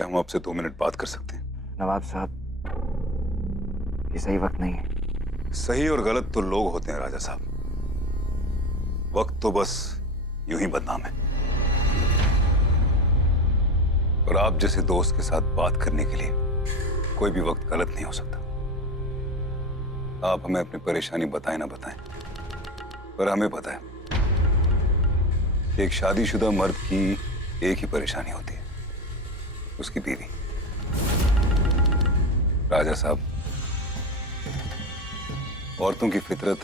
क्या हम आपसे 2 मिनट बात कर सकते हैं? नवाब साहब, ये सही वक्त नहीं है। सही और गलत तो लोग होते हैं राजा साहब, वक्त तो बस यूं ही बदनाम है। और आप जैसे दोस्त के साथ बात करने के लिए कोई भी वक्त गलत नहीं हो सकता। आप हमें अपनी परेशानी बताएं ना बताएं, पर हमें पता है कि एक शादीशुदा मर्द की एक ही परेशानी होती है, उसकी बीवी। राजा साहब, औरतों की फितरत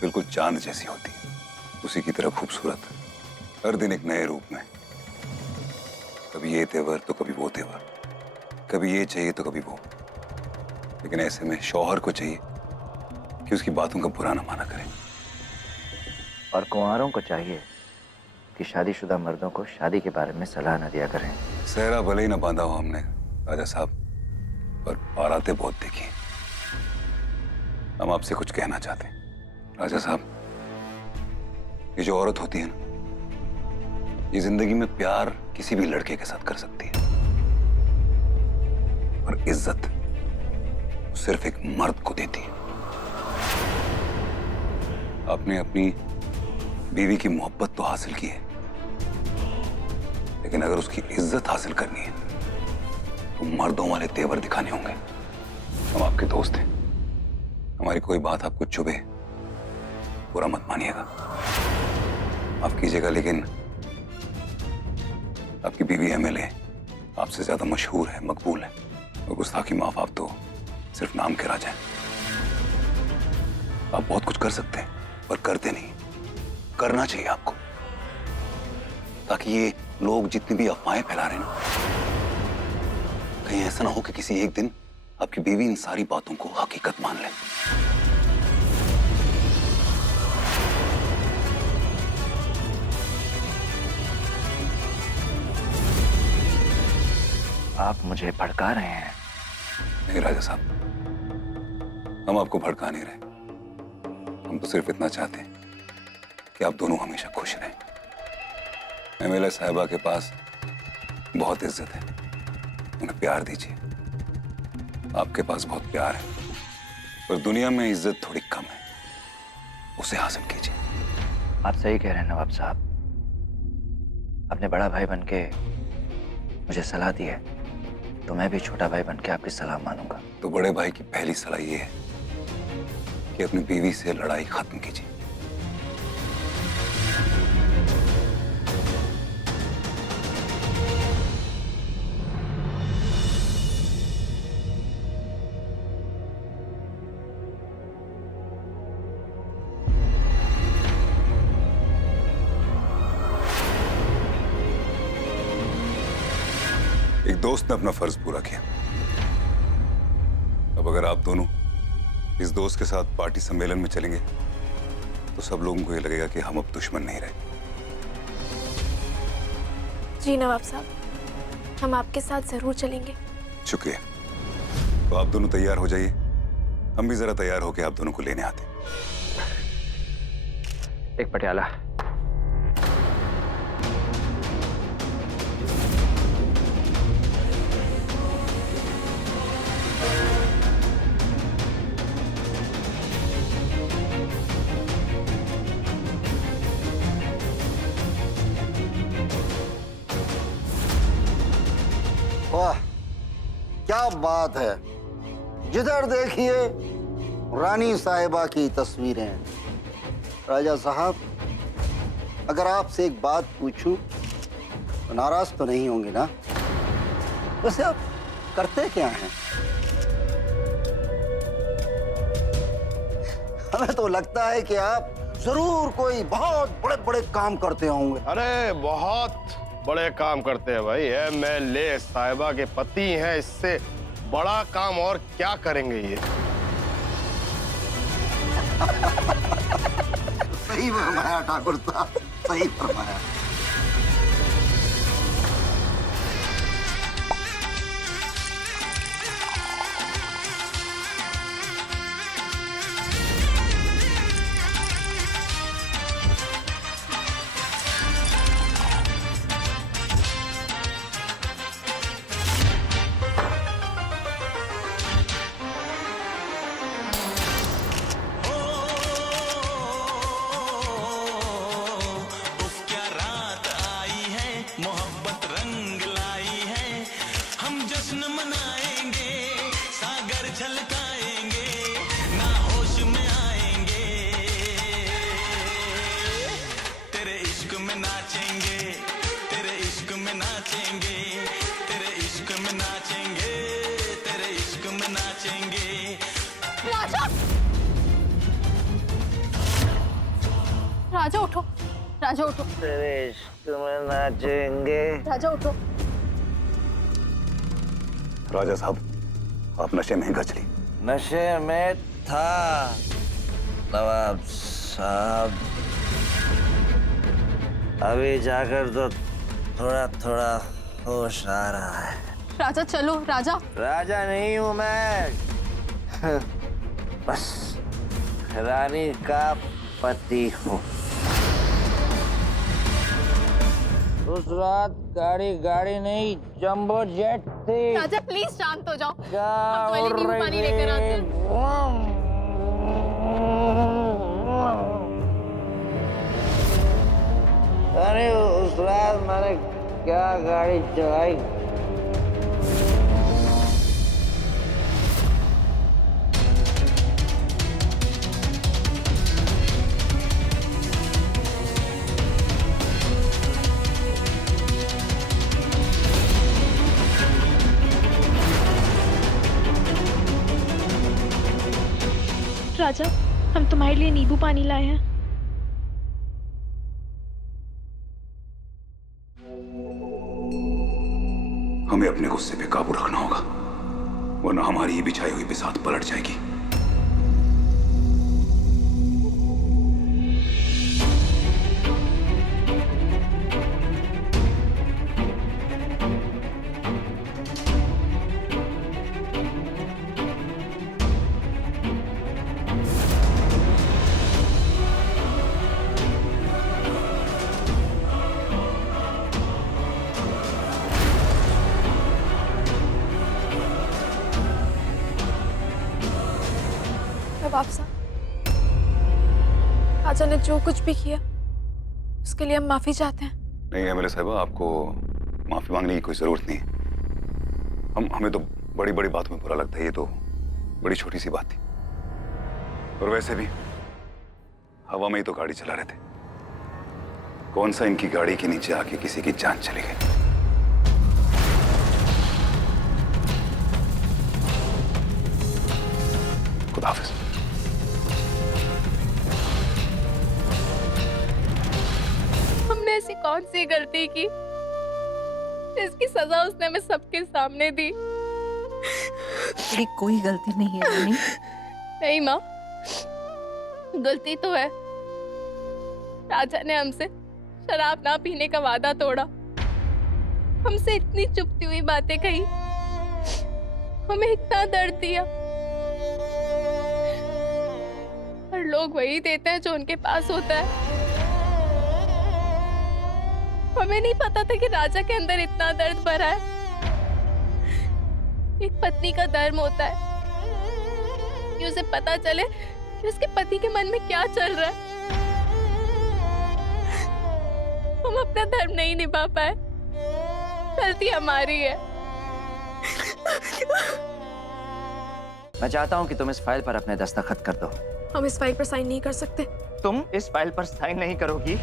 बिल्कुल चांद जैसी होती है, उसी की तरह खूबसूरत, हर दिन एक नए रूप में। कभी ये तेवर तो कभी वो तेवर, कभी ये चाहिए तो कभी वो। लेकिन ऐसे में शौहर को चाहिए कि उसकी बातों का बुरा ना माना करें। और कुंवारों को चाहिए कि शादीशुदा मर्दों को शादी के बारे में सलाह न दिया करें। सहरा भले ही ना बांधा हो हमने राजा साहब, पर बारातें बहुत देखी हैं। हम आपसे कुछ कहना चाहते हैं राजा साहब। ये जो औरत होती है ना, ये जिंदगी में प्यार किसी भी लड़के के साथ कर सकती है, और इज्जत सिर्फ एक मर्द को देती है। आपने अपनी बीवी की मोहब्बत तो हासिल की है, लेकिन अगर उसकी इज्जत हासिल करनी है तो मर्दों वाले तेवर दिखाने होंगे। हम आपके दोस्त हैं, हमारी कोई बात आपको चुभे बुरा मत मानिएगा, माफ कीजिएगा, लेकिन आपकी बीवी एमएलए आपसे ज्यादा मशहूर है, मकबूल है, और गुस्ताखी माफ आप तो सिर्फ नाम के राजा हैं। आप बहुत कुछ कर सकते हैं पर करते नहीं। करना चाहिए आपको, ताकि ये लोग जितनी भी अफवाहें फैला रहे हैं ना, कहीं ऐसा ना हो कि किसी एक दिन आपकी बीवी इन सारी बातों को हकीकत मान ले। आप मुझे भड़का रहे हैं। नहीं राजा साहब, हम आपको भड़का नहीं रहे। हम तो सिर्फ इतना चाहते हैं कि आप दोनों हमेशा खुश रहें। एमएलए साहिबा के पास बहुत इज्जत है, उन्हें प्यार दीजिए। आपके पास बहुत प्यार है, पर दुनिया में इज्जत थोड़ी कम है, उसे हासिल कीजिए। आप सही कह रहे हैं नवाब साहब। आपने बड़ा भाई बनके मुझे सलाह दी है, तो मैं भी छोटा भाई बनके आपकी सलाह मानूंगा। तो बड़े भाई की पहली सलाह यह है कि अपनी बीवी से लड़ाई खत्म कीजिए। एक दोस्त ने अपना फर्ज पूरा किया। अब अगर आप दोनों इस दोस्त के साथ पार्टी सम्मेलन में चलेंगे तो सब लोगों को ये लगेगा कि हम अब दुश्मन नहीं रहे। जी नवाब साहब, हम आपके साथ जरूर चलेंगे। शुक्रिया। तो आप दोनों तैयार हो जाइए, हम भी जरा तैयार होकर आप दोनों को लेने आते हैं। एक पटियाला। वाह, क्या बात है। जिधर देखिए रानी साहिबा की तस्वीरें। राजा साहब, अगर आपसे एक बात पूछूं तो नाराज तो नहीं होंगे ना? वैसे आप करते क्या हैं? हमें तो लगता है कि आप जरूर कोई बहुत बड़े बड़े काम करते होंगे। अरे बहुत बड़े काम करते हैं भाई। एमएलए साहिबा के पति हैं, इससे बड़ा काम और क्या करेंगे ये। सही फरमाया ठाकुर साहब, सही फरमाया। राजा उठो, राजा उठो, तेरे इश्क में नाचेंगे। राजा उठो। राजा साहब, आप नशे में गचली। नशे में था नवाब साहब, अभी जाकर तो थोड़ा थोड़ा होश आ रहा है। राजा चलो, राजा। राजा नहीं हूं मैं, बस रानी का पति हूँ। उस रात गाड़ी नहीं जंबो जेट थी। राजा प्लीज शांत हो जाओ, क्या हम तुम्हारे लिए नींबू पानी लेकर आते हैं। अरे उस रात मैंने क्या गाड़ी चलाई। राजा, हम तुम्हारे लिए नींबू पानी लाए हैं। हमें अपने गुस्से पे काबू रखना होगा, वरना हमारी ही बिछाई हुई बिसात पलट जाएगी। नवाब साहब, राजा ने जो कुछ भी किया उसके लिए हम माफी चाहते हैं। नहीं है मेरे साहिबा, आपको माफी मांगने की कोई जरूरत नहीं है। हमें तो बड़ी बड़ी बातों में बुरा लगता है, ये तो बड़ी छोटी सी बात थी। और वैसे भी हवा में ही तो गाड़ी चला रहे थे, कौन सा इनकी गाड़ी के नीचे आके किसी की जान चली गई। खुदा हाफिज। हमने ऐसी कौन सी गलती की जिसकी सजा उसने हमें सबके सामने दी? ये कोई गलती नहीं है रानी। नहीं माँ, गलती तो है। राजा ने हमसे शराब ना पीने का वादा तोड़ा, हमसे इतनी चुपती हुई बातें कही, हमें इतना दर्द दिया। और लोग वही देते हैं जो उनके पास होता है। हमें नहीं पता था कि राजा के अंदर इतना दर्द भरा है। एक पत्नी का धर्म होता है कि उसे पता चले कि उसके पति के मन में क्या चल रहा है। हम अपना धर्म नहीं निभा पाए, गलती हमारी है। मैं चाहता हूँ कि तुम इस फाइल पर अपने दस्तखत कर दो। हम इस फाइल पर साइन नहीं कर सकते। तुम इस फाइल पर साइन नहीं करोगी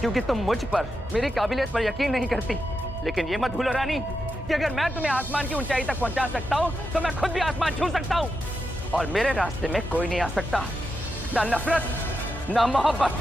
क्योंकि तुम मुझ पर, मेरी काबिलियत पर यकीन नहीं करती। लेकिन ये मत भूलो रानी कि अगर मैं तुम्हें आसमान की ऊंचाई तक पहुंचा सकता हूँ तो मैं खुद भी आसमान छू सकता हूँ। और मेरे रास्ते में कोई नहीं आ सकता, ना नफरत ना मोहब्बत।